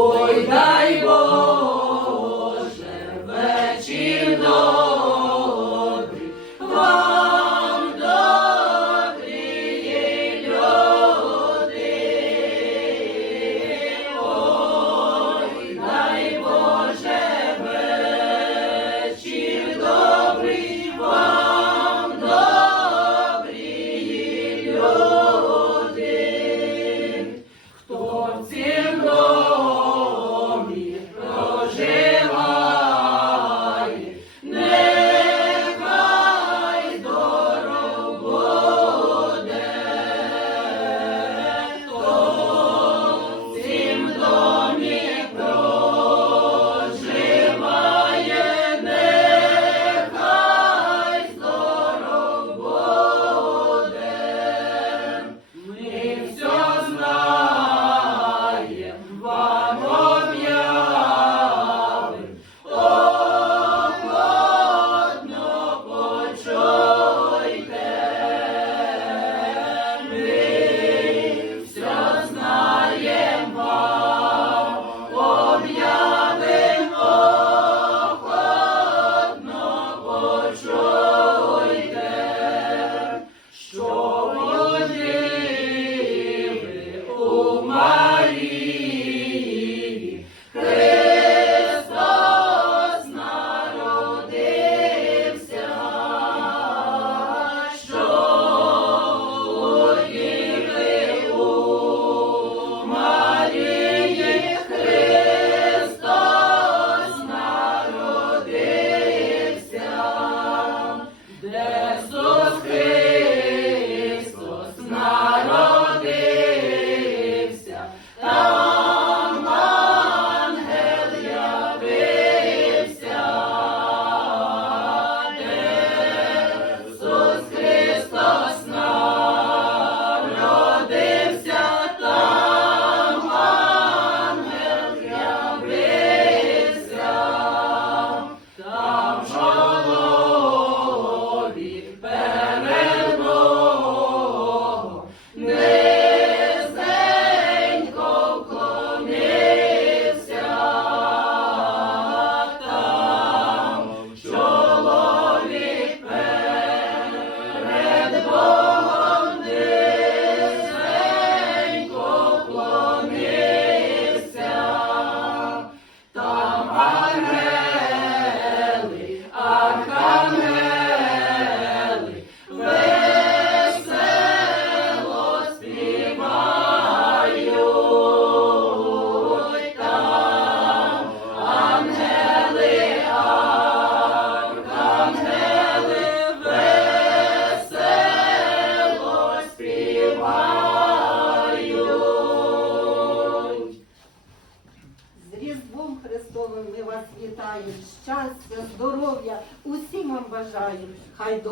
Ой, дай Бог.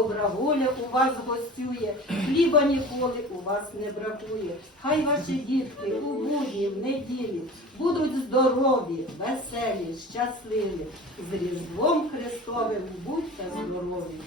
добра воля у вас гостює, хліба ніколи у вас не бракує. Хай ваші дітки у будні, в неділі будуть здорові, веселі, щасливі. З Різдвом Христовим будьте здорові.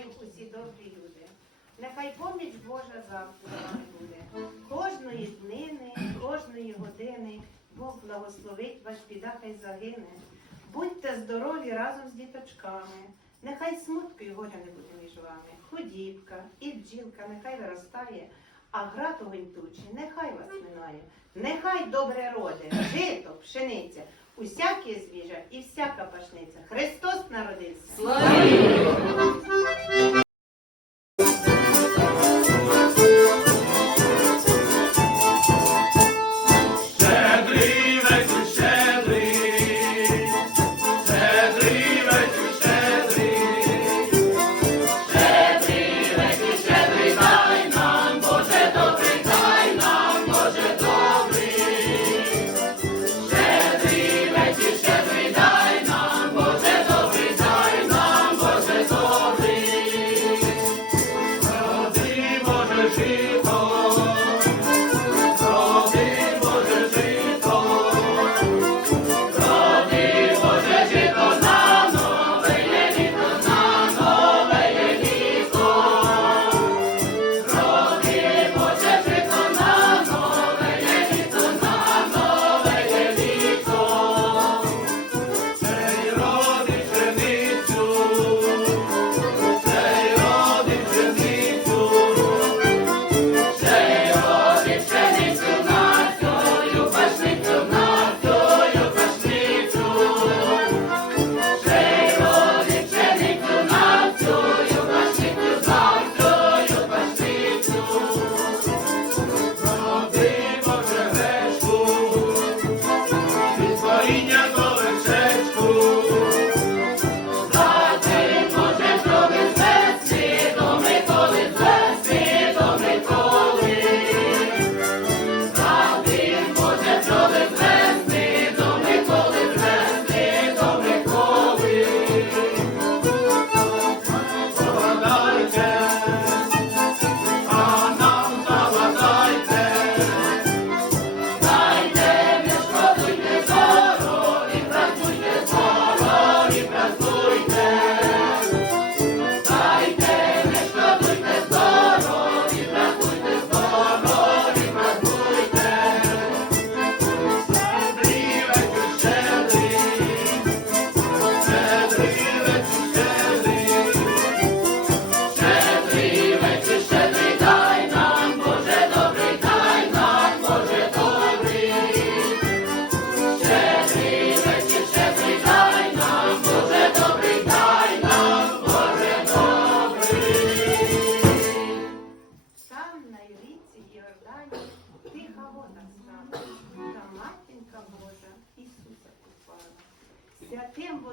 бажаю усі добрі люди. Нехай поміч Божа завжди вам буде. Кожної днини, кожної години Бог благословить ваш біда, хай загине. Будьте здорові разом з діточками, нехай смутку і горя не буде між вами. Худібка і бджілка, нехай виростає, а град гвинтучий, нехай вас минає, нехай добре роде, жито, пшениця, усяке звіжа і всяка пашниця. Христос народився. Слава!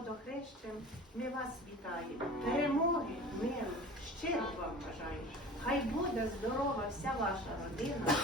водохрещем ми вас вітаємо. Перемоги, миру, щиро вам бажаємо. Хай буде здорова вся ваша родина.